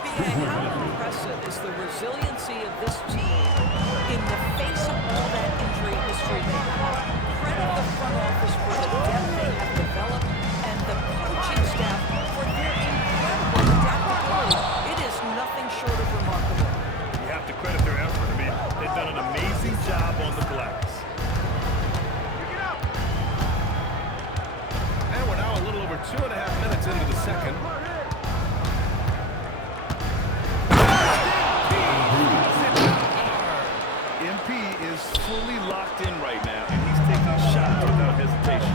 How impressive is the resiliency of this team in the face of all that injury history they have? Credit the front office for the depth they have developed and the coaching staff for their incredible adaptability. It is nothing short of remarkable. You have to credit their effort. I mean, they've done an amazing job on the Blacs. And we're now a little over 2.5 minutes into the second. Is fully locked in right now, and he's taking shots without hesitation.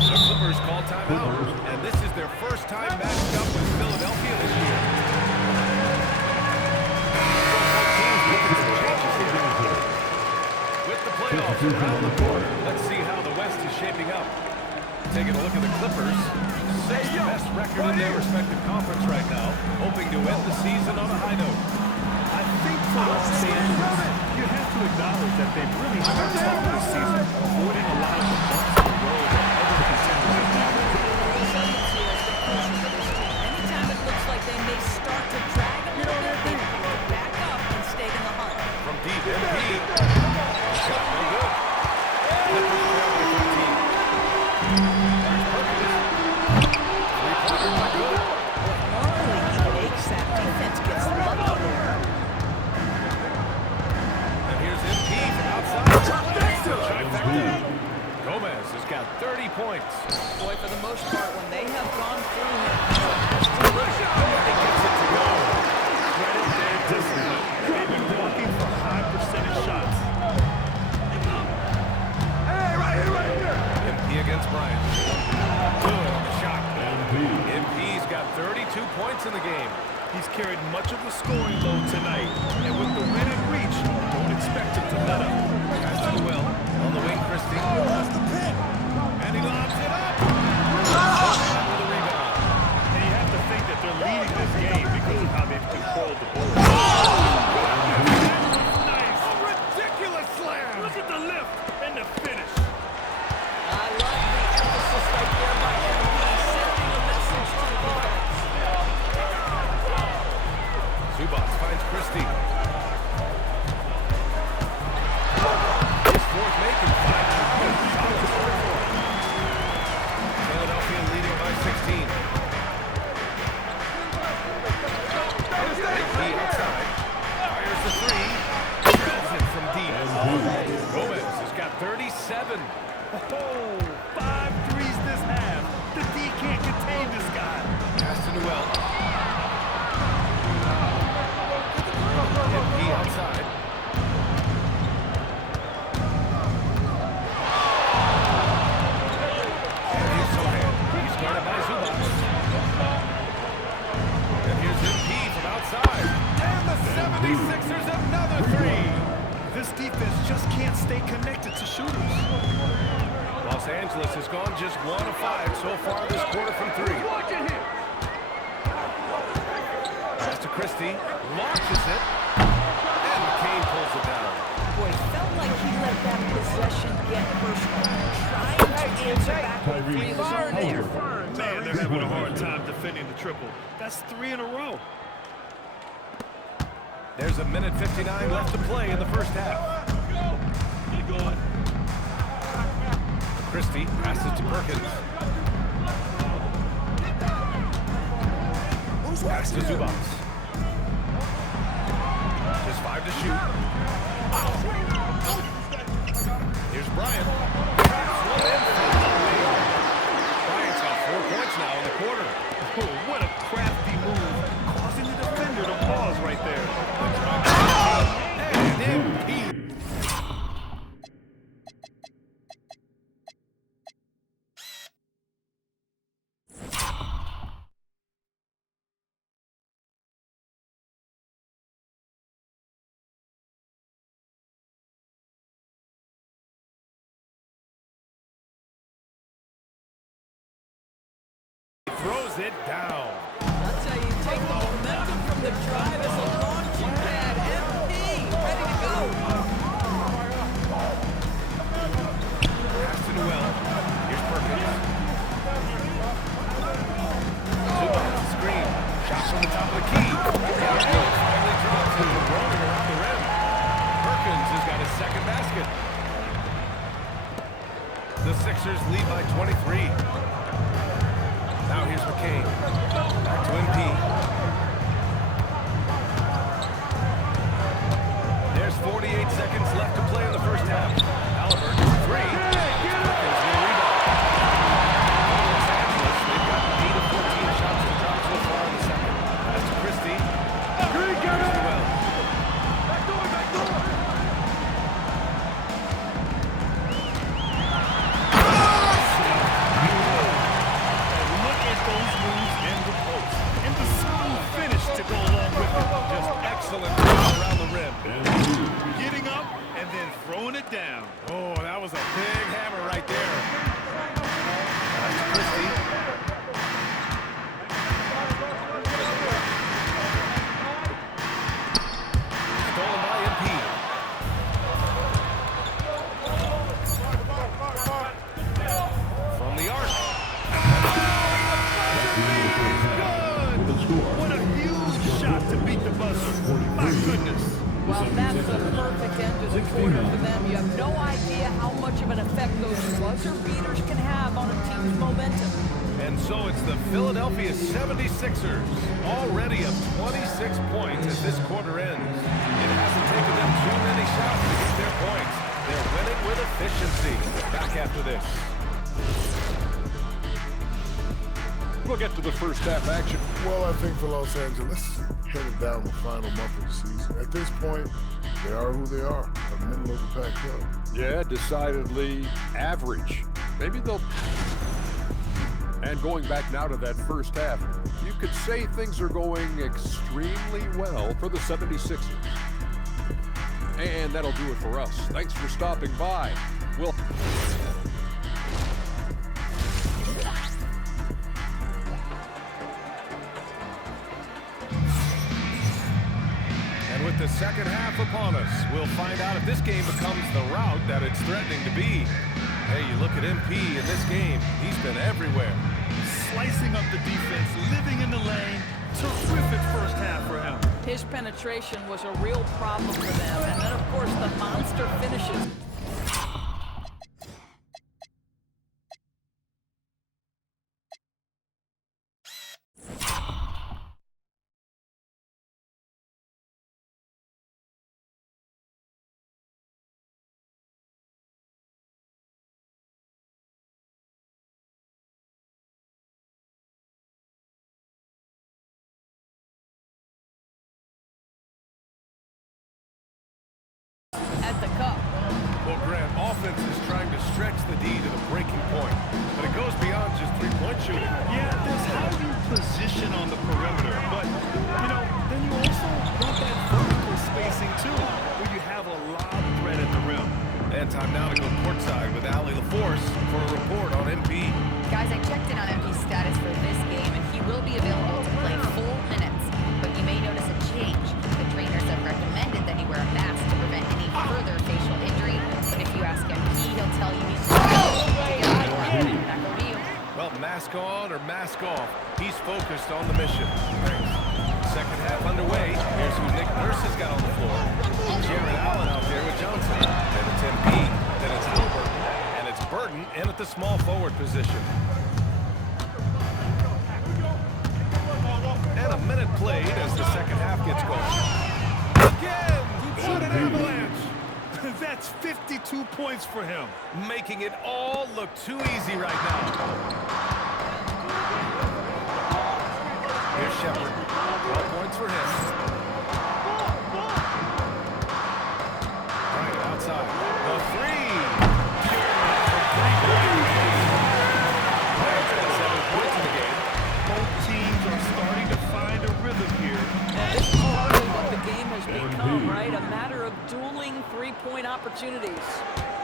The Clippers call timeout, and this is their first time matched up with Philadelphia this year. With the playoffs around the corner, let's see how the West is shaping up. Taking a look at the Clippers, sixth best record in their respective conference right now, hoping to end the season on a high note. I think for Los Angeles, you have to acknowledge that they've really worked hard this season, avoiding a lot of the bumps in the road that other contenders have now. Resiliency has been crucial for this team. Anytime it looks like they may start to drag a little bit, they have to back up and stay in the hunt. From deep, MP. Shot no good. Clippers trail by 13. There's Perkins. Three-pointer not good. Normally he makes that defense gets lucky there. Gomez has got 30 points. Boy, for the most part, when they have gone through him, He gets it to go. Credit their discipline. They've been looking for high percentage shots. Hey, right here. MP against Bryant. Good on the shot. MP's got 32 points in the game. He's carried much of the scoring load tonight, and with the win in reach, don't expect him to let up. Guys do well. On the wing, Christie. And he lobs it up. With a rebound. And you have to think that they're leading this game because of how they've controlled the ball. Nice. A ridiculous slam. Look at the lift and the finish. I love the emphasis right there by MP, sending a message to the defense. Zubac finds Christie. His fourth make in 5. Solid start for him. Philadelphia leading by 16. MP outside. Fires the three. Trails it from deep. Gomez has got 37. Oh, 5 threes this half. The D can't contain this guy. Pass to Newell. MP outside. And here's Sohan. He's guarded by Zubac. And here's MP from outside. And the 76ers another three. This defense just can't stay connected to shooters. Los Angeles has gone just 1 of 5 so far this quarter from 3. Pass to Christie. Launches it. And McCain pulls it down. Boy, felt like he let that possession get personal. Trying to answer back with 3 of his own there. Man, they're having a hard time defending the triple. That's 3 in a row. There's a minute 59 left to play in the first half. Christie passes to Perkins. Pass to Zubac. Just 5 to shoot. Here's Bryant. Bryant's got 4 points now in the quarter. Oh, what a crafty move, causing the defender to pause right there. And MP. Throws it down. I'll tell you, take the momentum from the drive as a launching pad. MP, ready to go. Pass to Newell. Here's Perkins. Zubac screen. Shot from the top of the key. 76ers lead by 23. Now here's McCain. Back to MP. There's 48 seconds left to play in the first half. Halliburton, three. Perkins with a rebound. Los Angeles, they've got 8 of 14 shots to drop so far in the second. That's to Christie. Here's Noel. Back door. Look at those moves in the post. And the smooth finish to go along with it. Just excellent around the rim. Getting up and then throwing it down. Oh, that was a big hammer right there. That's to Christie. Stolen by MP. From the arc. Good. What a huge shot to beat the buzzer. My goodness. Well, that's a perfect end to the quarter for them. You have no idea how much of an effect those buzzer beaters can have on a team's momentum. And so it's the Philadelphia 76ers, already up 26 points as this quarter ends. It hasn't taken them too many shots to get their points. They're winning with efficiency. Back after this. We'll get to the first half action. Well, I think for Los Angeles, headed down the final month of the season. At this point, they are who they are, a middle of the pack club. Yeah, decidedly average. Maybe they'll... And going back now to that first half, you could say things are going extremely well for the 76ers. And that'll do it for us. Thanks for stopping by. We'll... And with the second half upon us, we'll find out if this game becomes the rout that it's threatening to be. Hey, you look at MP in this game, he's been everywhere. Slicing up the defense, living in the lane. Terrific first half for him. His penetration was a real problem for them. And then, of course, the monster finishes. At the cup. Well, Grant, offense is trying to stretch the D to the breaking point, but it goes beyond just three-point shooting. Yeah, there's how you position on the perimeter, but, you know, then you also want that vertical spacing, too, where you have a lot of threat at the rim. And time now to go courtside with Allie LaForce for a report on MP. Guys, I checked in on MP's status for this game, and he will be available to play full minutes, but you may notice a change. The trainers have recommended that he wear a mask to prevent any further facial injury, but if you ask MP, he'll tell you he's ready to get on the line. Back over to you. Well, mask on or mask off, he's focused on the mission. Thanks. Second half underway. Here's who Nick Nurse has got on the floor. Jared Allen out there with Johnson. Then it's MP. Then it's Halliburton. And it's Burton in at the small forward position. And a minute played as the second half gets going. Again! What an avalanche! That's 52 points for him. Making it all look too easy right now. Here's Shepard. 12 points for him. Bryant outside. The three. Bryant's got 7 points in the game. Both teams are starting to find a rhythm here. And this is partly what the game has become, right? A matter of dueling three-point opportunities.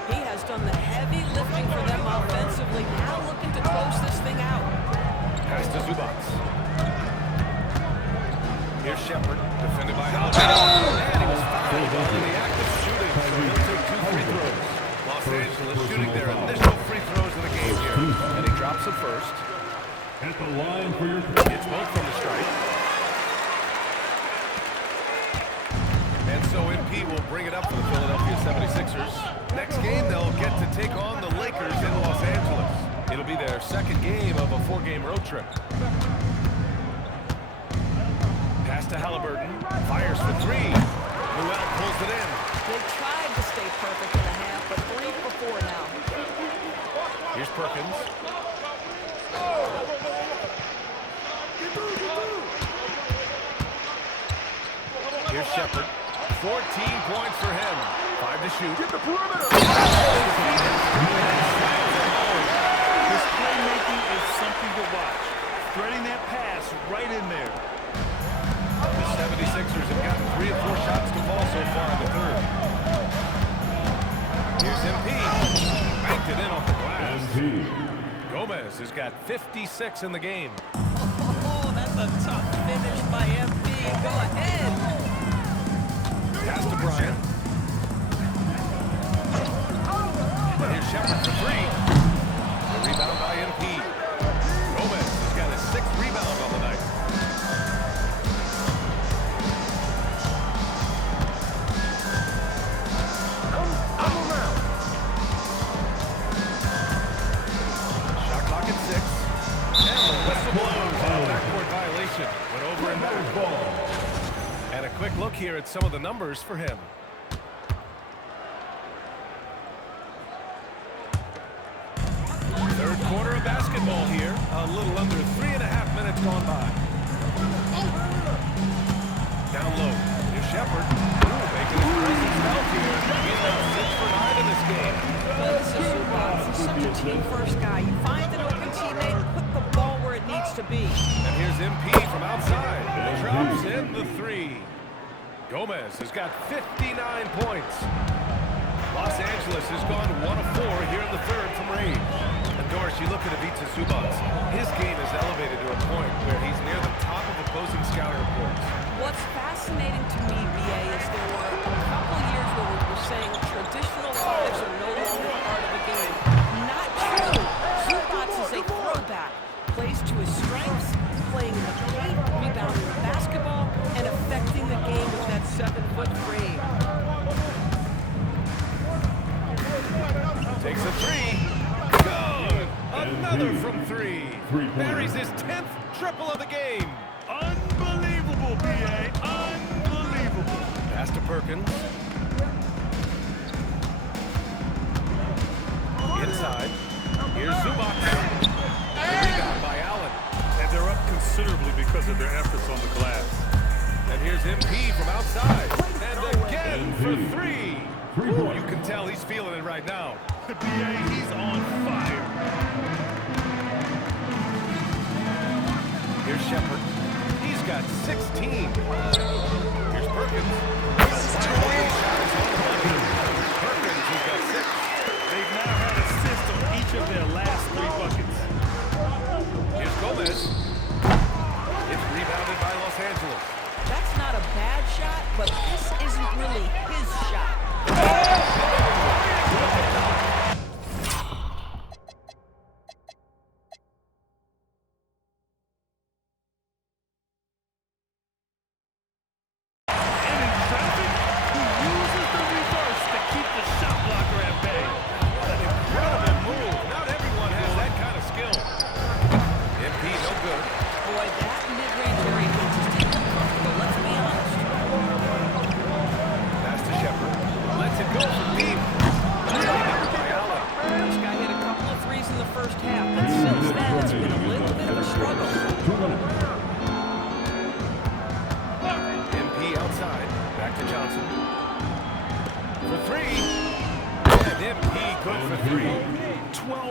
He has done the heavy lifting for them offensively, now looking to close this thing out. Pass to Zubats. Here's Shepard, defended by Halliburton. And he was fouled in the act of shooting, so he'll take 2 free throws. Los Angeles shooting their initial free throws of the game here. And he drops it first. At the line for your... It's both from the strike. And so MP will bring it up for the Philadelphia 76ers. Next game, they'll get to take on the Lakers in Los Angeles. It'll be their second game of a 4-game road trip. Pass to Halliburton. Fires for three. Noel pulls it in. They tried to stay perfect in the half, but 3 for 4 now. Here's Perkins. Here's Shepard. 14 points for him. 5 to shoot. Get the perimeter! His playmaking is something to watch. Threading that pass right in there. The 76ers have gotten 3 of 4 shots to fall so far in the third. Here's MP. Banked it in off the glass. Gomez has got 56 in the game. Oh, that's a tough finish by MP. Go ahead. Pass to Bryant. Here's Shepard for 3. The rebound by MP. Gomez has got his 6th rebound on the night. I'm around. Shot clock at 6. And the whistle blows on a backcourt violation. Went over and back. And a quick look here at some of the numbers for him. Third quarter of basketball here. A little under 3.5 minutes gone by. Down low. Here's Shepard. Making his presence felt here. He's now 6 for 9 in this game. But this is Zubac. He's such a team-first guy. You find an open teammate, put the ball where it needs to be. And here's MP from outside. Drops in the 3. Gomez has got 59 points. Los Angeles has gone 1 of 4 here in the third from range. And Doris, you look at Ivica Zubac. His game is elevated to a point where he's near the top of opposing scouting reports. What's fascinating to me, BA, is there were a couple years where we were saying traditional fives are no longer part of the game. Not true. Zubac is a throwback. Plays to his strengths, playing in the paint, rebounding the basketball, and affecting the game with that 7-foot frame. Takes a 3. Good. Another from 3. Buries his 10th triple of the game. Unbelievable, BA. Unbelievable. Pass to Perkins. Inside. Here's Zubac. Rebound by Allen. And they're up considerably because of their efforts on the glass. And here's MP from outside. And again for 3. Ooh, you can tell he's feeling it right now. BA, he's on fire. Here's Shepard. He's got 16. Here's Perkins. Perkins has got 6. They've now had assists on each of their last 3 buckets. Here's Gomez. It's rebounded by Los Angeles. That's not a bad shot, but this isn't really his shot.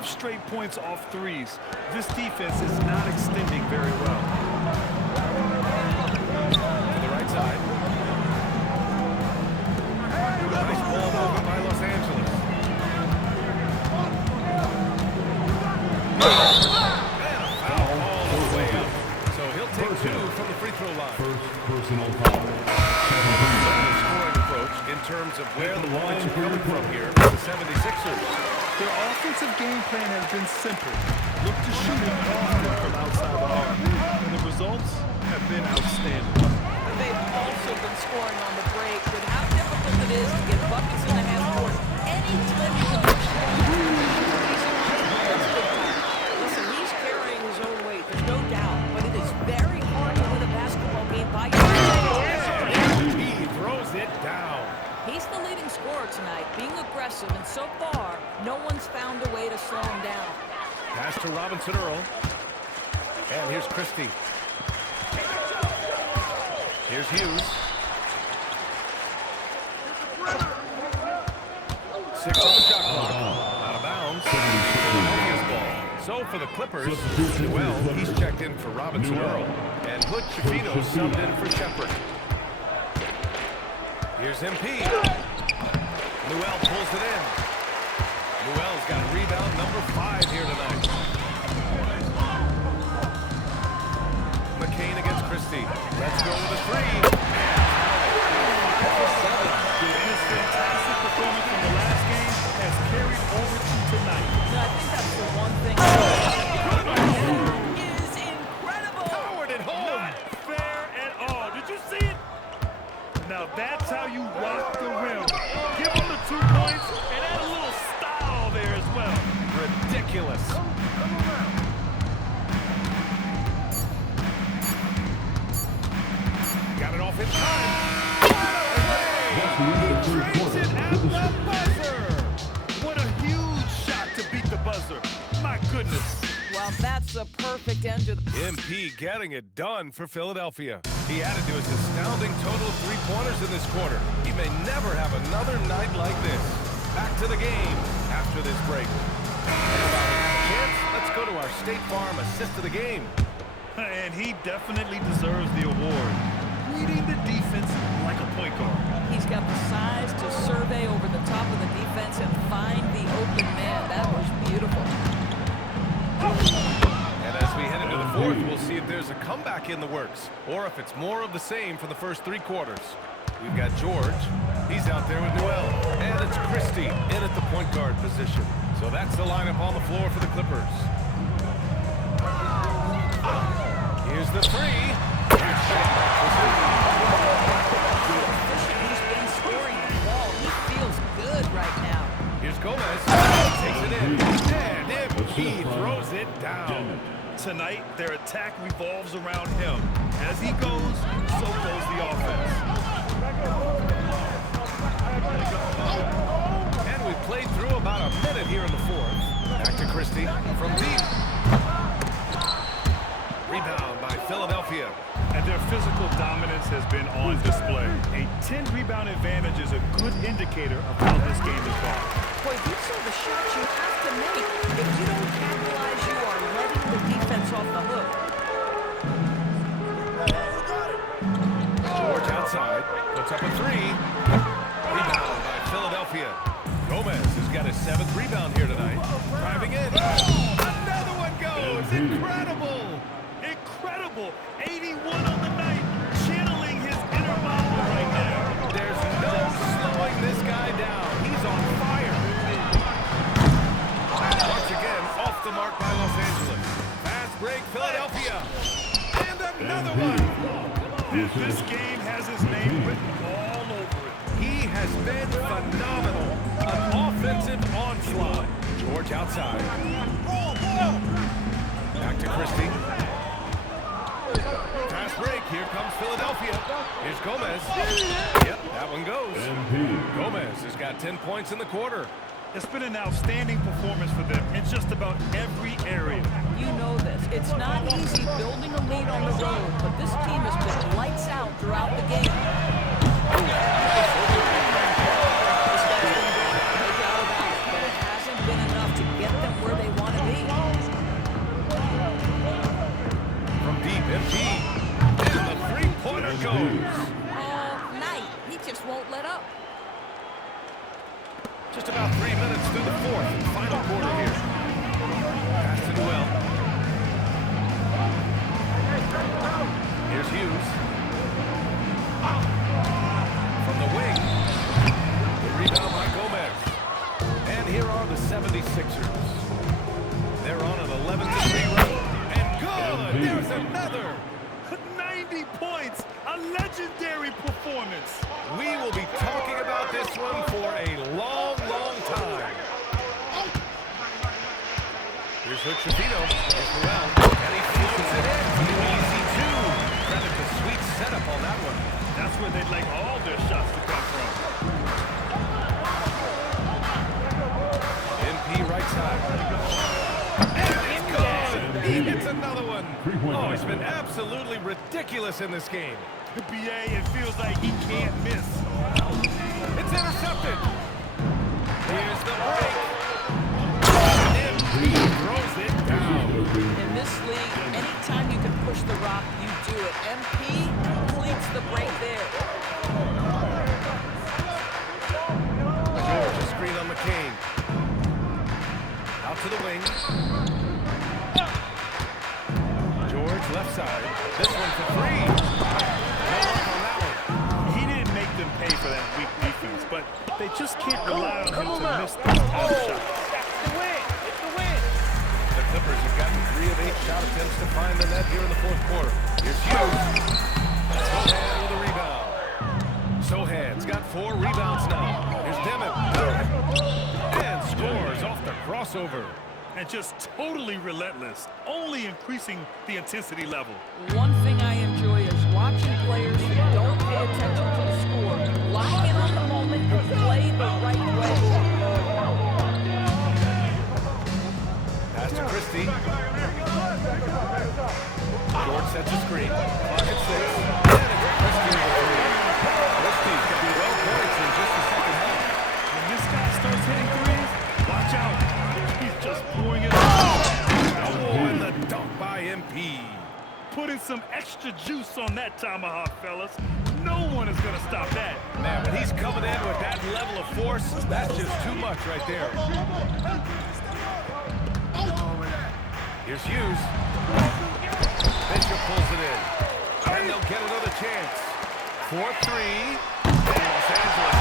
Straight points off threes. This defense is not extending very well. To the right side. Nice ball movement by Los Angeles. And a foul all the way up. So he'll take 2 from the free throw line. First personal foul. Scoring approach in terms of where the points are coming from here for the 76ers. Their offensive game plan has been simple. Look to shoot it often from outside the arc. And the results have been outstanding. They've also been scoring on the break with how difficult it is to get buckets in the half court. Anytime you can push them, it's good time. aggressive, and so far, no one's found a way to slow him down. Pass to Robinson Earl. And here's Christie. Here's Hughes. 6 on the shot clock. Out of bounds. Philadelphia's ball. So for the Clippers, Noel, he's checked in for Robinson Earl. And Hood Chifino subbed in for Shepard. Here's MP. Noel pulls it in. Noel's got rebound number 5 here tonight. McCain against Christie. Let's go with a 3. And his fantastic performance from the last game has carried over to tonight. I think that's the one thing is incredible. Howard at home. Not fair at all. Did you see it? Now that's how you rock the rim. Give him the 2 points and add a little style there as well. Ridiculous. Got it off in time. Trains it at the buzzer. What a huge shot to beat the buzzer. My goodness. Well, that's the perfect end to the... MP getting it done for Philadelphia. He added to his astounding total of 3-pointers in this quarter. He may never have another night like this. Back to the game after this break. Chance, let's go to our State Farm assist of the game. And he definitely deserves the award. Reading the defense like a point guard. He's got the size to survey over the top of the defense and find the open man. That was beautiful. And as we head into the fourth, we'll see if there's a comeback in the works or if it's more of the same for the first 3 quarters. We've got George. He's out there with Noel. And it's Christie in at the point guard position. So that's the lineup on the floor for the Clippers. Here's the 3. He's been scoring the ball. He feels good right now. Here's Gomez. Takes it in. And he throws it down. Tonight, their attack revolves around him. As he goes, so goes the offense. And we've played through about a minute here in the fourth. Back to Christie from deep. Rebound by Philadelphia. And their physical dominance has been on display. A 10-rebound advantage is a good indicator of how this game is gone. Boy, these are the shots you have to make. If you don't capitalize, you are letting the defense off the hook. George outside. Puts up a 3. Rebound by Philadelphia. Gomez has got his 7th rebound here tonight. Driving in. Another one goes. Incredible. Incredible. 81 on the night. Channeling his inner Mamba right now. There's no slowing this guy down. He's on fire. Once again, off the mark by Los Angeles. Fast break, Philadelphia. And another one. This game has his name written all over it. He has been phenomenal. An offensive onslaught. George outside. Back to Christie. Fast break. Here comes Philadelphia. Here's Gomez. Yep, that one goes. Gomez has got 10 points in the quarter. It's been an outstanding performance for them in just about every area. You know this. It's not easy building a lead on the road, but this team has been lights out throughout the game. But it hasn't been enough to get them where they want to be. From deep, MP. And the three-pointer goes. All night. He just won't let up. Just about 3 minutes through the fourth and final quarter here. Pass to Noel. Here's Hughes. From the wing. The rebound by Gomez. And here are the 76ers. They're on an 11-3 run. And good! There's another! 90 points, a legendary performance. We will be talking about this one for a long, long time. Here's Hood Chifino. Here's Noel. And he floats it in for the easy 2. Credit the sweet setup on that one. That's where they'd like all their shots to come from. absolutely ridiculous in this game. The BA, it feels like he can't miss. It's intercepted. Here's the break. MP throws it down. In this league, anytime you can push the rock, you do it. MP completes the break there. George, a screen on McCain. Out to the wing. George, left side. This one for three. No luck on that one. He didn't make them pay for that weak defense, but they just can't rely on him to miss those type of shots. The win. It's the win. The Clippers have gotten 3 of 8 shot attempts to find the net here in the fourth quarter. Here's Hughes. Sohan with a rebound. Sohan's got 4 rebounds now. Here's Dimmitt. And scores off the crossover. And just totally relentless, only increasing the intensity level. One thing I enjoy is watching players who don't pay attention to the score, lock in on the moment, and play the right way. Pass to Christie. George sets a screen. Clock at 6. And it's Christie with 3. Christie's got 12 points in just the second half. When this guy starts hitting threes, watch out. He's just pouring it out. Oh, and the dunk by MP. Putting some extra juice on that tomahawk, fellas. No one is going to stop that. Man, when he's coming in with that level of force, that's just too much right there. Here's Hughes. Bishop pulls it in. And they'll get another chance. 4-3. And Los Angeles.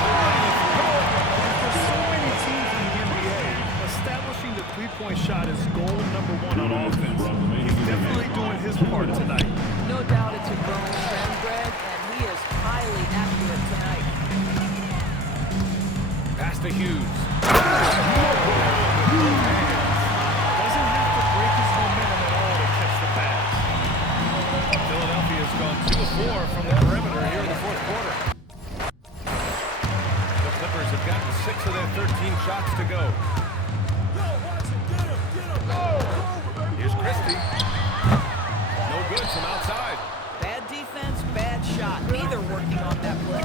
For so many teams in the NBA, establishing the three-point shot is goal number 1 on offense. He's definitely doing his part tonight. No doubt it's a growing trend, Greg, and he is highly accurate tonight. Pass to Hughes. Doesn't have to break his momentum at all to catch the pass. Philadelphia's gone 2 of 4 from the perimeter here in the fourth quarter. The Clippers have gotten 6 of their 13 shots to go. Here's Christie. No good from outside. Bad defense, bad shot. Neither working on that play.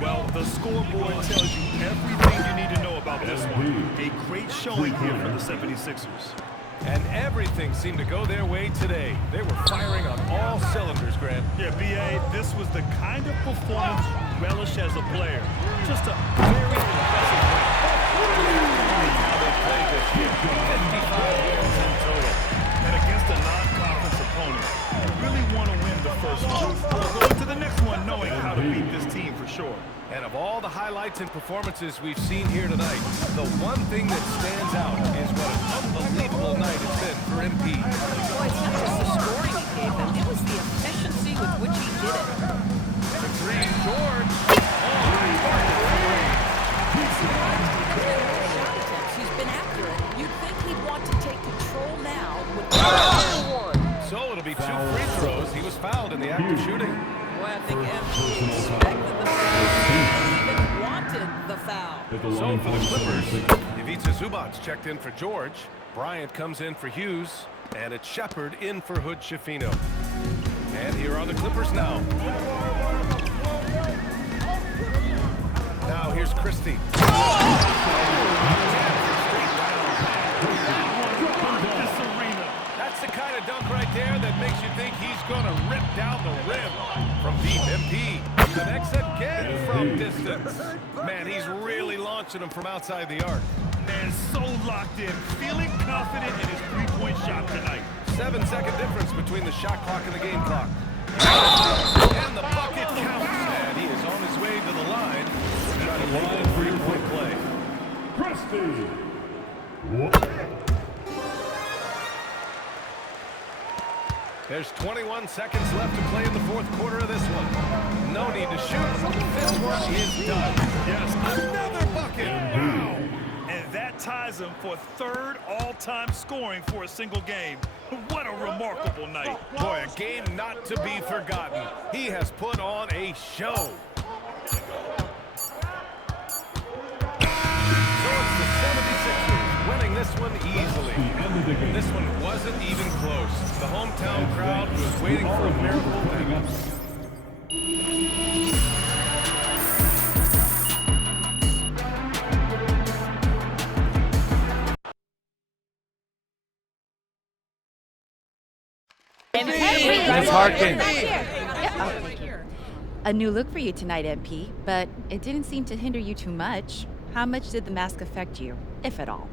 Well, the scoreboard tells you everything you need to know about this one. A great showing here for the 76ers. And everything seemed to go their way today. They were firing on all cylinders, Grant. Yeah, B.A., this was the kind of performance you relish as a player. Just a very impressive win. How they played this year. 55 wins in total. And against a non-conference opponent, you really want to win the first one. Go into the next one knowing how to beat this team for sure. And of all the highlights and performances we've seen here tonight, the one thing that stands out is what an unbelievable night it's been for MP. Boy, it's not just the scoring he gave them, it was the efficiency with which he did it. The 3, George. He's been accurate. You'd think he'd want to take control now with the reward. So it'll be 2 free throws. He was fouled in the act of shooting. Boy, I think MP expected the foul, even wanted the foul. So for the Clippers, Ivica Zubac checked in for George. Bryant comes in for Hughes. And it's Shepard in for Hood Schifino. And here are the Clippers now. Now here's Christie. That's the kind of dunk right there that makes you think he's going to rip down the rim from deep. MP connects again from distance. Man, he's really launching them from outside the arc. And so locked in, feeling confident in his three-point shot tonight. 7-second difference between the shot clock and the game clock. And the bucket counts. And he is on his way to the line. Trying to make it a three-point play. There's 21 seconds left to play in the fourth quarter of this one. No need to shoot. This one is done. Yes, Another bucket. Wow. and that ties him for third all-time scoring for a single game. What a remarkable night. Boy, a game not to be forgotten. He has put on a show. So it's the 76ers winning this this one easily. And this one wasn't even close. The hometown crowd was waiting for a miracle then. Ms. Harkin. A new look for you tonight, MP, but it didn't seem to hinder you too much. How much did the mask affect you, if at all?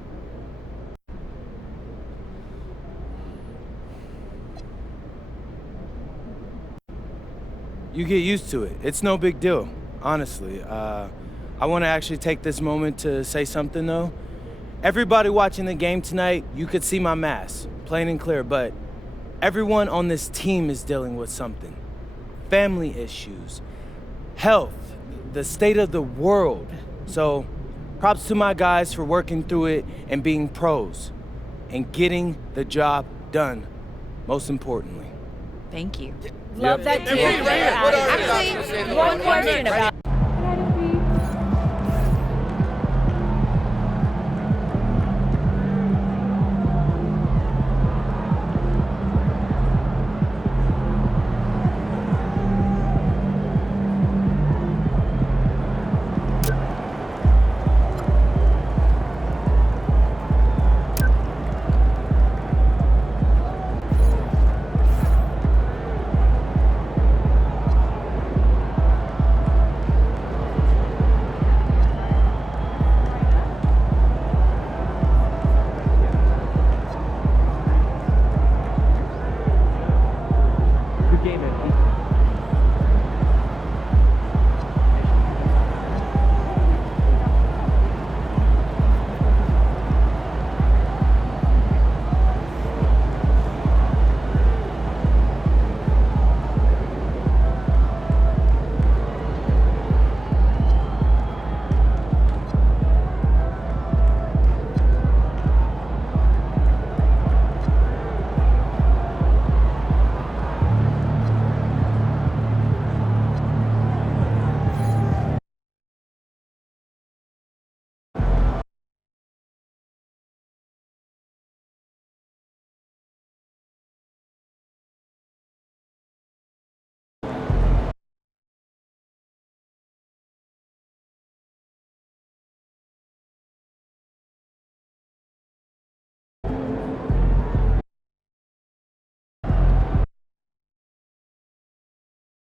You get used to it. It's no big deal, honestly. I want to actually take this moment to say something, though. Everybody watching the game tonight, you could see my mask, plain and clear, but everyone on this team is dealing with something. Family issues, health, the state of the world. So, props to my guys for working through it and being pros and getting the job done, most importantly. Thank you. Love that too. Actually, one more thing about